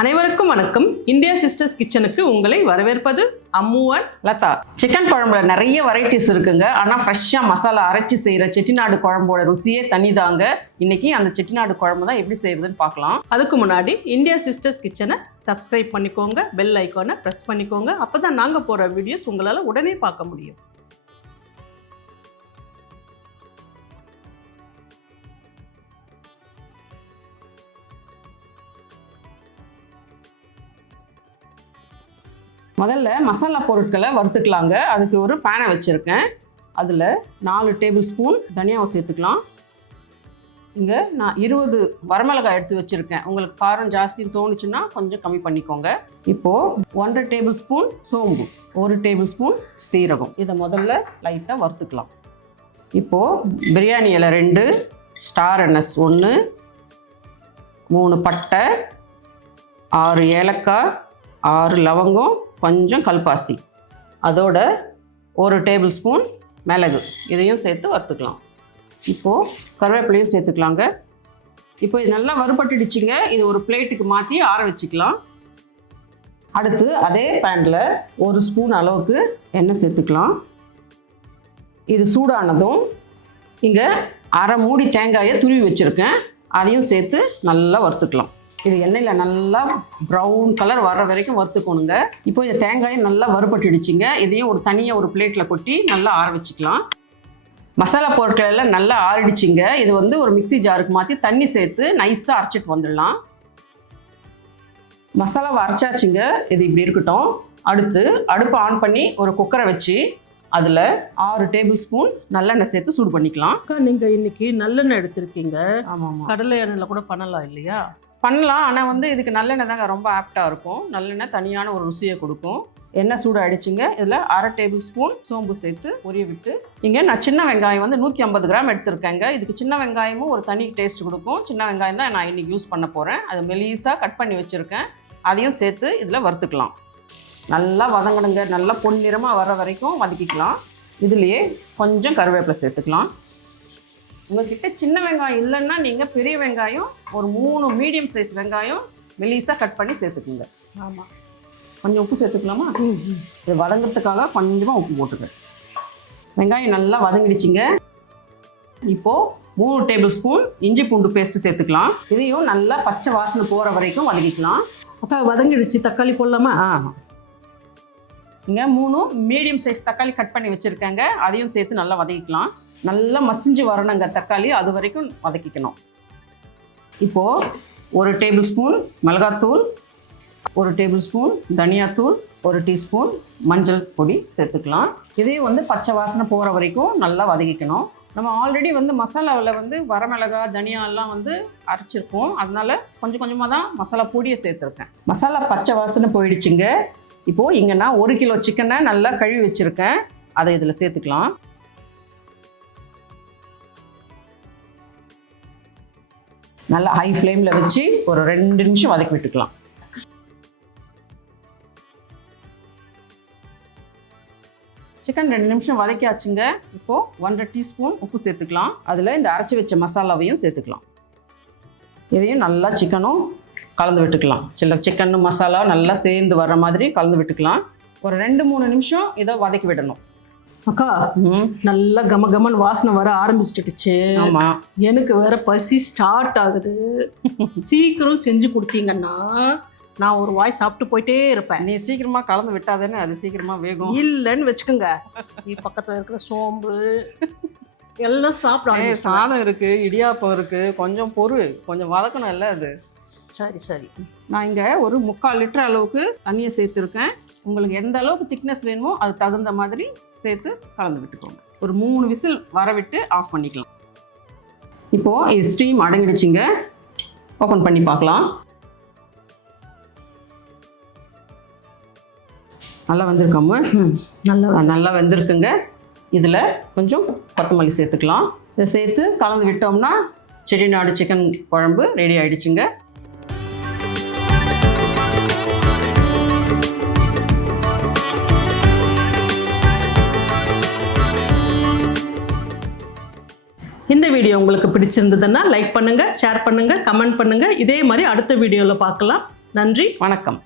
அனைவருக்கும் வணக்கம். India sisters கிச்சனுக்கு உங்களை வரவேற்பது அம்மு அண்ட் லதா. சிக்கன் குழம்புல நிறைய வெரைட்டிஸ் இருக்குங்க. ஆனால் ஃப்ரெஷ்ஷாக மசாலா அரைச்சி செய்கிற செட்டிநாடு குழம்போட ருசியே தனிதாங்க. இன்னைக்கு அந்த செட்டிநாடு குழம்பு தான் எப்படி செய்யறதுன்னு பார்க்கலாம். அதுக்கு முன்னாடி இந்தியா சிஸ்டர்ஸ் கிச்சனை சப்ஸ்கிரைப் பண்ணிக்கோங்க, பெல் ஐக்கானை ப்ரெஸ் பண்ணிக்கோங்க. அப்போ தான் நாங்கள் போகிற வீடியோஸ் உங்களால் உடனே பார்க்க முடியும். முதல்ல மசாலா பொருட்களை வறுத்துக்கலாங்க. அதுக்கு ஒரு பேனை வச்சுருக்கேன். அதில் 4 டேபிள் ஸ்பூன் தனியாவை சேர்த்துக்கலாம். இங்கே நான் 20 வரமிளகாய் எடுத்து வச்சுருக்கேன். உங்களுக்கு காரம் ஜாஸ்தின்னு தோணுச்சுன்னா கொஞ்சம் கம்மி பண்ணிக்கோங்க. இப்போது 1.5 டேபிள் ஸ்பூன் சோம்பு, 1 டேபிள் ஸ்பூன் சீரகம். இதை முதல்ல லைட்டாக வறுத்துக்கலாம். இப்போது பிரியாணி இலை 2, ஸ்டார் அனஸ் 1, 3 பட்டை, 6 ஏலக்காய், 6 லவங்கம், கொஞ்சம் கல்பாசி, அதோட 1 டேபிள் ஸ்பூன் மிளகு, இதையும் சேர்த்து வறுத்துக்கலாம். இப்போது கருவேப்பிலையும் சேர்த்துக்கலாங்க. இப்போ இது நல்லா வறுபட்டுடுச்சிங்க. இது ஒரு பிளேட்டுக்கு மாற்றி ஆற வச்சுக்கலாம். அடுத்து அதே பேனில் 1 ஸ்பூன் அளவுக்கு எண்ணெய் சேர்த்துக்கலாம். இது சூடானதும் இங்கே அரை மூடி தேங்காயை துருவி வச்சுருக்கேன். அதையும் சேர்த்து நல்லா வறுத்துக்கலாம். இது எண்ணெயில் நல்லா ப்ரௌன் கலர் வர்ற வரைக்கும் வறுத்துக்கணுங்க. இப்போ இந்த தேங்காயும் நல்லா வறுபட்டுடுச்சிங்க. இதையும் தனியாக ஒரு பிளேட்டில் கொட்டி நல்லா ஆற வச்சுக்கலாம். மசாலா பொருட்கள் எல்லாம் நல்லா ஆறிடுச்சிங்க. இது ஒரு மிக்சி ஜாருக்கு மாற்றி தண்ணி சேர்த்து நைஸாக அரைச்சிட்டு வந்துடலாம். மசாலாவை அரைச்சாச்சுங்க. இது இப்படி இருக்கட்டும். அடுத்து அடுப்பை ஆன் பண்ணி ஒரு குக்கரை வச்சு அதில் 6 டேபிள் ஸ்பூன் நல்லெண்ணெய் சேர்த்து சூடு பண்ணிக்கலாம். அக்கா, நீங்கள் இன்னைக்கு நல்லெண்ணெய் எடுத்திருக்கீங்க. ஆமாம், கடலை எண்ணெயில் கூட பண்ணலாம் இல்லையா? பண்ணலாம். ஆனால் இதுக்கு நல்லெண்ணெய் தாங்க ரொம்ப ஆப்டாக இருக்கும். நல்லெண்ணெய் தனியான ஒரு ருசியை கொடுக்கும். எண்ணெய் சூடு அடிச்சுங்க. இதில் 1/2 டேபிள் ஸ்பூன் சோம்பு சேர்த்து உரிய விட்டு, இங்கே நான் சின்ன வெங்காயம் 150 கிராம் எடுத்துருக்கேங்க. இதுக்கு சின்ன வெங்காயமும் ஒரு தனி டேஸ்ட் கொடுக்கும். சின்ன வெங்காயம் தான் நான் இன்றைக்கி யூஸ் பண்ண போகிறேன். அது மெலிசாக கட் பண்ணி வச்சுருக்கேன். அதையும் சேர்த்து இதில் வறுத்துக்கலாம். நல்லா வதங்கணுங்க. நல்லா பொன்னிறமாக வர வரைக்கும் வதக்கிக்கலாம். இதுலேயே கொஞ்சம் கருவேப்பிலை சேர்த்துக்கலாம். உங்கள்கிட்ட சின்ன வெங்காயம் இல்லைன்னா நீங்கள் பெரிய வெங்காயம் ஒரு 3 மீடியம் சைஸ் வெங்காயம் மெலிசாக கட் பண்ணி சேர்த்துக்குங்க. ஆமாம், கொஞ்சம் உப்பு சேர்த்துக்கலாமா? இது வதங்கிறதுக்காக கொஞ்சமாக உப்பு போட்டுக்கிறேன். வெங்காயம் நல்லா வதங்கிடுச்சிங்க. இப்போது 3 டேபிள் ஸ்பூன் இஞ்சி பூண்டு பேஸ்ட்டு சேர்த்துக்கலாம். இதையும் நல்லா பச்சை வாசனை போகிற வரைக்கும் வதக்கிக்கலாம். அக்கா, வதங்கிடுச்சு. தக்காளி போடலாமா? இங்கே 3 மீடியம் சைஸ் தக்காளி கட் பண்ணி வச்சுருக்கேங்க. அதையும் சேர்த்து நல்லா வதக்கிக்கலாம். நல்லா மசிஞ்சு வரணுங்க தக்காளி, அது வரைக்கும் வதக்கிக்கணும். இப்போது 1 டேபிள் ஸ்பூன் மிளகாத்தூள், 1 டேபிள் ஸ்பூன் தனியாத்தூள், 1 டீஸ்பூன் மஞ்சள் பொடி சேர்த்துக்கலாம். இதையும் பச்சை வாசனை போகிற வரைக்கும் நல்லா வதக்கிக்கணும். நம்ம ஆல்ரெடி மசாலாவில் வரமிளகாய் தனியாலாம் அரைச்சிருக்கோம். அதனால் கொஞ்சம் கொஞ்சமாக தான் மசாலா பொடியை சேர்த்துருக்கேன். மசாலா பச்சை வாசனை போயிடுச்சுங்க. இப்போது இங்கே நான் 1 கிலோ சிக்கனை நல்லா கழுவி வச்சுருக்கேன். அதை இதில் சேர்த்துக்கலாம். நல்லா ஹை ஃப்ளேமில் வச்சு ஒரு 2 நிமிஷம் வதக்கி விட்டுக்கலாம். சிக்கன் 2 நிமிஷம் வதக்கியாச்சுங்க. இப்போது 1.5 டீஸ்பூன் உப்பு சேர்த்துக்கலாம். அதில் இந்த அரைச்சி வச்ச மசாலாவையும் சேர்த்துக்கலாம். இதையும் நல்லா சிக்கனும் கலந்து விட்டுக்கலாம். சிக்கன் மசாலா நல்லா சேர்ந்து வர்ற மாதிரி கலந்து விட்டுக்கலாம். ஒரு 2-3 நிமிஷம் இதை வதக்கி விடணும். அக்கா, நல்லா கமகமன் வாசனை வர ஆரம்பிச்சிட்டுச்சு. ஆமாம், எனக்கு வேற பசி ஸ்டார்ட் ஆகுது. சீக்கிரம் செஞ்சு கொடுத்தீங்கன்னா நான் ஒரு வாய் சாப்பிட்டு போயிட்டே இருப்பேன். நீ சீக்கிரமாக கலந்து விட்டாதானே அது சீக்கிரமாக வேகும். இல்லைன்னு வச்சுக்கோங்க, நீ பக்கத்தில் இருக்கிற சோம்பு எல்லாம் சாப்பிட. சாதம் இருக்குது, இடியாப்பம் இருக்குது, கொஞ்சம் கொஞ்சம் வதக்கணும் இல்லை அது. சரி சரி, நான் இங்கே ஒரு 3/4 லிட்டர் அளவுக்கு தண்ணியை சேர்த்துருக்கேன். உங்களுக்கு எந்த அளவுக்கு திக்னஸ் வேணுமோ அது தகுந்த மாதிரி சேர்த்து கலந்து விட்டுக்கோங்க. ஒரு 3 விசில் வர விட்டு ஆஃப் பண்ணிக்கலாம். இப்போது இது ஸ்டீம் அடங்கிடுச்சிங்க. ஓப்பன் பண்ணி பார்க்கலாம். நல்லா வந்திருக்காம? நல்லா வெந்திருக்குங்க. இதில் கொஞ்சம் கொத்தமல்லி சேர்த்துக்கலாம். இதை சேர்த்து கலந்து விட்டோம்னா செட்டிநாடு சிக்கன் குழம்பு ரெடி ஆகிடுச்சுங்க. இந்த வீடியோ உங்களுக்கு பிடிச்சிருந்ததுன்னா லைக் பண்ணுங்கள், ஷேர் பண்ணுங்கள், கமெண்ட் பண்ணுங்கள். இதே மாதிரி அடுத்த வீடியோவில் பார்க்கலாம். நன்றி, வணக்கம்.